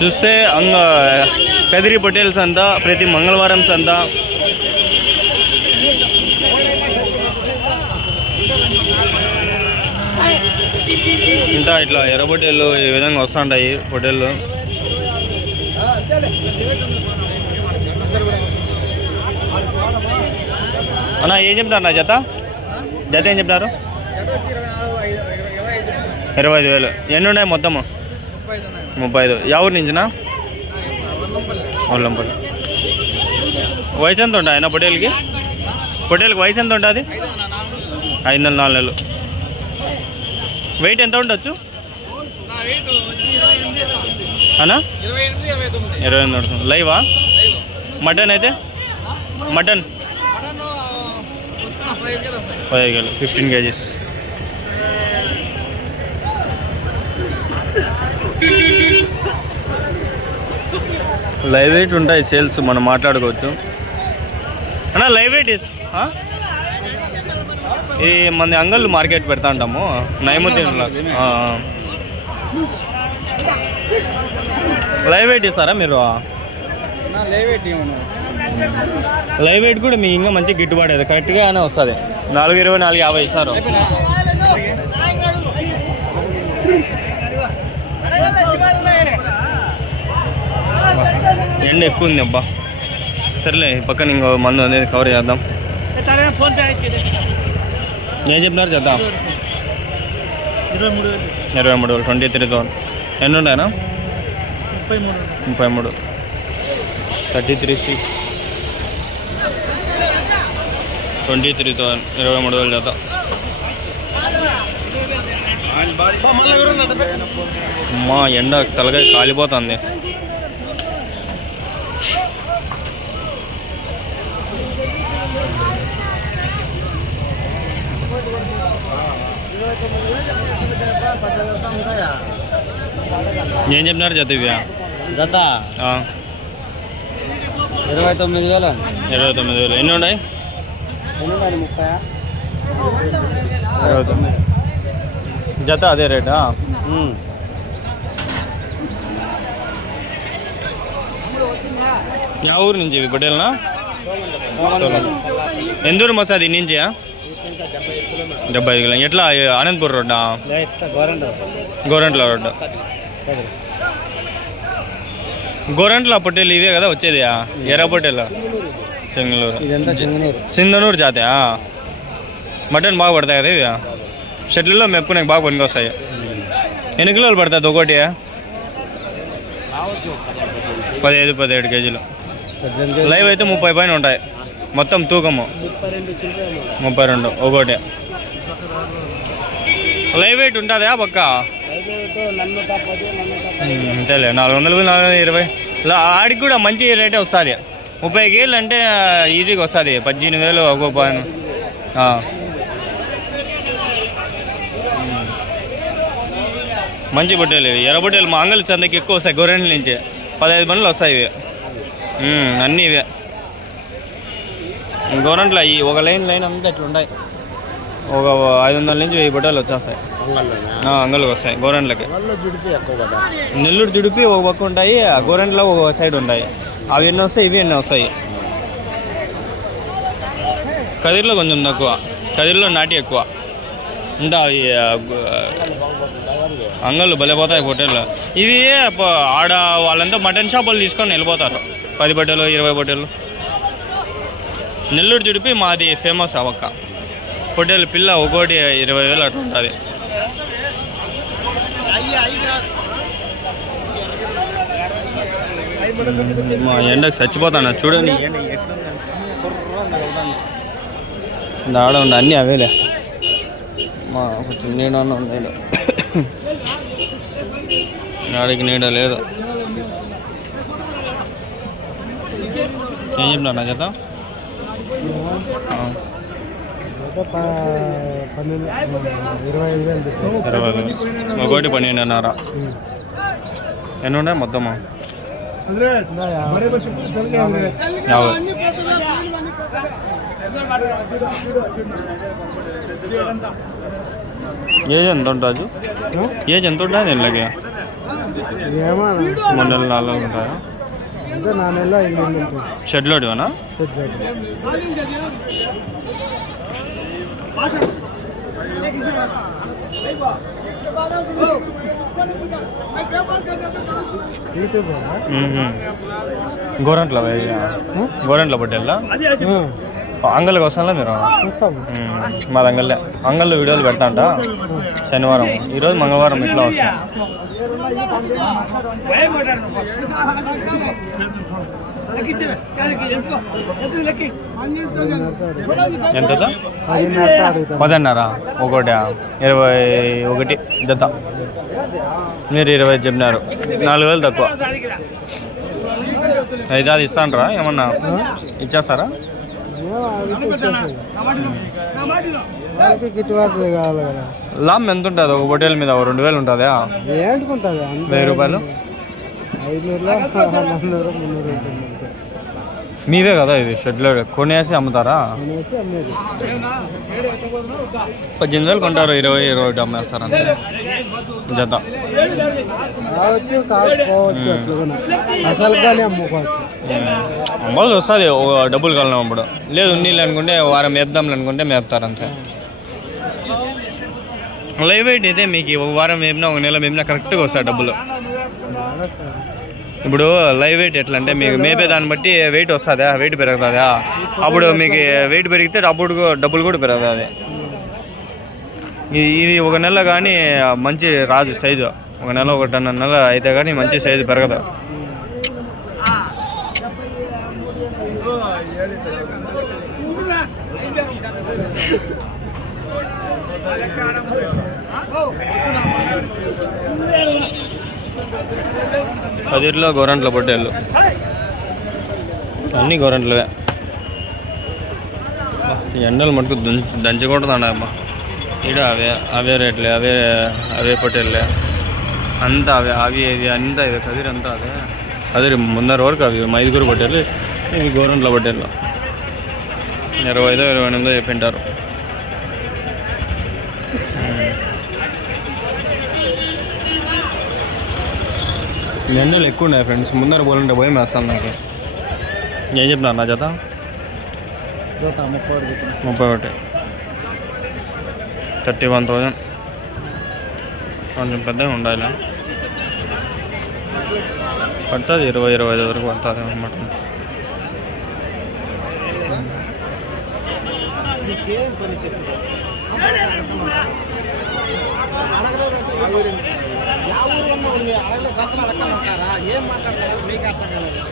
చూస్తే కదిరి పొట్టేల్ సంత ప్రతి మంగళవారం సంత. ఇంకా ఇట్లా ఎర్ర పొట్టేళ్ళు ఈ విధంగా వస్తుంటాయి పొట్టేళ్ళు. అన్నా ఏం చెప్తారు నా జత ఏం చెప్తారు? 25,000. ఎన్ని ఉన్నాయి మొత్తము? 35. ఎవరి నుంచినా? ఒళ్ళంపల్లి. వయసు ఎంత ఉంటుంది అయినా పొట్టేళ్ళకి? వయసు ఎంత ఉంటుంది? 5 నెలలు 4 నెలలు. వెయిట్ ఎంత ఉండొచ్చు అన్నా? 28 ఉంటుంది. లైవా? మటన్ అయితే? Mutton 5 kg 15 kgs. Live weight ఉంటాయి సేల్స్, మనం మాట్లాడుకోవచ్చు అన్నా. లైవ్ వెయిట్ ఇది మన అంగళ్ళు మార్కెట్ పెడతా ఉంటాము నైముద్దీన్లో. లైవ్ వెయిట్ ఇస్తారా మీరు? లైవ్ వెయిట్ కూడా మీకు ఇంకా మంచి గిట్టుబాటు అది కరెక్ట్గానే వస్తుంది. 420 450 ఇస్తారు. ఎండ ఎక్కువ ఉంది అబ్బా. సరేలే పక్కన ఇంకో మందు అనేది కవర్ చేద్దాం. ఏం చెప్పినారు చేద్దాం? 23,000 23,000. ఎన్ని ఉంటాయనా? 33. 33,600 23,000 23,000 చేద్దాం. మా ఎండ తలగా కాలిపోతుంది. ఏం చెప్పినారు జత ఇవి? జత 29,000. 29,000. ఎన్ని ఉన్నాయి? 29 జత అదే రేటా? యా ఊరు నుంచి ఇవి పొట్టేలనా? ఎందూరు మసాది నుంచి 75 కిలో. ఎట్లా అనంతపూర్ రోడ్డా? గోరంట్ల రోడ్డు. గోరంట్ల పొట్టేలు ఇవే కదా వచ్చేది? ఎర్ర పొట్టేలు సింధనూరు జాతి. మటన్ బాగా పడతాయి కదా ఇవి? షెట్లలో మెప్పుకునే బాగా పనికి వస్తాయి. ఎన్ని కిలోలు పడుతుంది ఒకటి? 15-17 కేజీలు. లైవ్ అయితే 30 పైన ఉంటాయి. మొత్తం తూకము 32 ఒకటి. లైవ్ వెయిట్ ఉంటుందా పక్క? అంతేలే 400-420. ఆడికి కూడా మంచి రేటే వస్తుంది. 30 కేజీలు అంటే ఈజీగా వస్తుంది. 18,000 ఒక పైన. మంచి పొట్టేలు ఇవి. ఎర్ర పొట్టేలు మా అంగళ చందకి ఎక్కువ వస్తాయి. గొర్రెల నుంచి 15 బండ్లు వస్తాయి ఇవి. అన్నీ ఇవే గవర్నమెంట్లో. ఈ ఒక లైన్ అంతా ఇట్లా ఉంటాయి. ఒక 500 నుంచి 1000 పొట్టేలు వచ్చేస్తాయి. అంగళ్ళకి వస్తాయి గవర్నమెంట్లకి. నెల్లూరు జుడిపి ఒక పక్క ఉంటాయి, గవర్నమెంట్లో ఒక సైడ్ ఉంటాయి. అవి ఎన్ని వస్తాయి, ఇవి ఎన్ని వస్తాయి. కదిరిలో కొంచెం తక్కువ, కదిరిలో నాటి ఎక్కువ. ఇంకా అంగళ్ళు భలేపోతాయి పొట్టేళ్ళు. ఇవి ఆడ వాళ్ళంతా మటన్ షాపులు తీసుకొని వెళ్ళిపోతారు. 10 పొట్టేలు 20 పొట్టేలు. నెల్లూరు జుడిపి మాది ఫేమస్ అవక్క. పొట్టేలు పిల్ల ఒకటి 20,000 అట్లా ఉంటుంది. మా ఎండకు చచ్చిపోతాను చూడండి. ఆడ ఉండి అన్నీ అవేలే. మా కొంచెం నీడ ఉంది. ఆడికి నీడ లేదు. ఏం చెప్పినా నా చేత? 25,000. ఒకటి 12,500. ఎన్ని ఉన్నాయి మొత్తము? 50. ఏజ్ ఎంత ఉంటుంది? ఏజ్ ఎంత ఉంటుంది వీళ్ళకి? ఏమో 3 నెలలు 4 నెలలు ఉంటాయా? అంటే 4 నెలలు 5 నెలలు ఉంటుంది. షెడ్లో ఇవనా? గోరెంట్ల పట్టేళ్ళ అంగళ్ళకి వస్తానులే మీరు. మాది అంగళ్ళే. అంగళ్ళు వీడియోలు పెడతా అంట శనివారం. ఈరోజు మంగళవారం ఇట్లా వస్తాయి. ఎంత 10.5 ఒకటి 21 జత. మీరు 20 చెప్పినారు. 4,000 తక్కువ. అయితే అది ఇస్తాంటారా? ఏమన్నా ఇచ్చేస్తారా? కావాలి కదా. లాభం ఎంత ఉంటుంది ఒక పొట్టేల మీద? 2,000 ఉంటుందా? ఏంటుకుంటుంది 1,000 రూపాయలు 500 400 300 ఉంటుంది. మీవే కదా ఇది షెడ్లో కొనేసి అమ్ముతారా? 18,000 కొంటారు, 20 అమ్మేస్తారు అంతే జత. అసలు కానీ అమ్ముకోవచ్చు. అమ్మాలి వస్తుంది డబ్బులు కాలినప్పుడు. లేదు నీళ్ళు అనుకుంటే వారం మేపుదాం అనుకుంటే మేపుతారు అంతే. లైవ్ వెయిట్ అయితే మీకు ఒక వారం మేపినా ఒక నెల మేపినా కరెక్ట్గా వస్తాయి డబ్బులు. ఇప్పుడు లైవ్ వెయిట్ ఎట్లా అంటే మీకు మేపే దాన్ని బట్టి వెయిట్ వస్తుందా, వెయిట్ పెరుగుతుందా. అప్పుడు మీకు వెయిట్ పెరిగితే అప్పుడు డబ్బులు కూడా పెరుగుతుంది. ఇది ఒక నెల కానీ మంచి రాదు సైజు. ఒక నెల 1.5 నెల అయితే కానీ మంచి సైజు పెరగదు. పదిలో గోరంట్ల పొట్టేళ్ళు అన్నీ గోరంట్లవే. ఎండలు మటుకు దంచకూడదమ్మా. ఈడ అవే రేట్లే, అవే పొట్టేళ్ళే అంతా అవి అంతా ఇది కదిరి అంతా కదిరి ముందర వరకు అవి 5 పొట్టేళ్ళు. ఇవి గోరంట్ల పొట్టేళ్ళు 25 28 చెప్పింటారు. ఎండలు ఎక్కువ ఉన్నాయి ఫ్రెండ్స్. ముందర పోలంటే భయం వేస్తాను నాకు. ఏం చెప్పినారు నా జత? 31 31,000. కొంచెం పెద్దగా ఉండాలి. పడుతుంది 20-25 వరకు పడుతుంది అన్నమాట. అడగలేదు.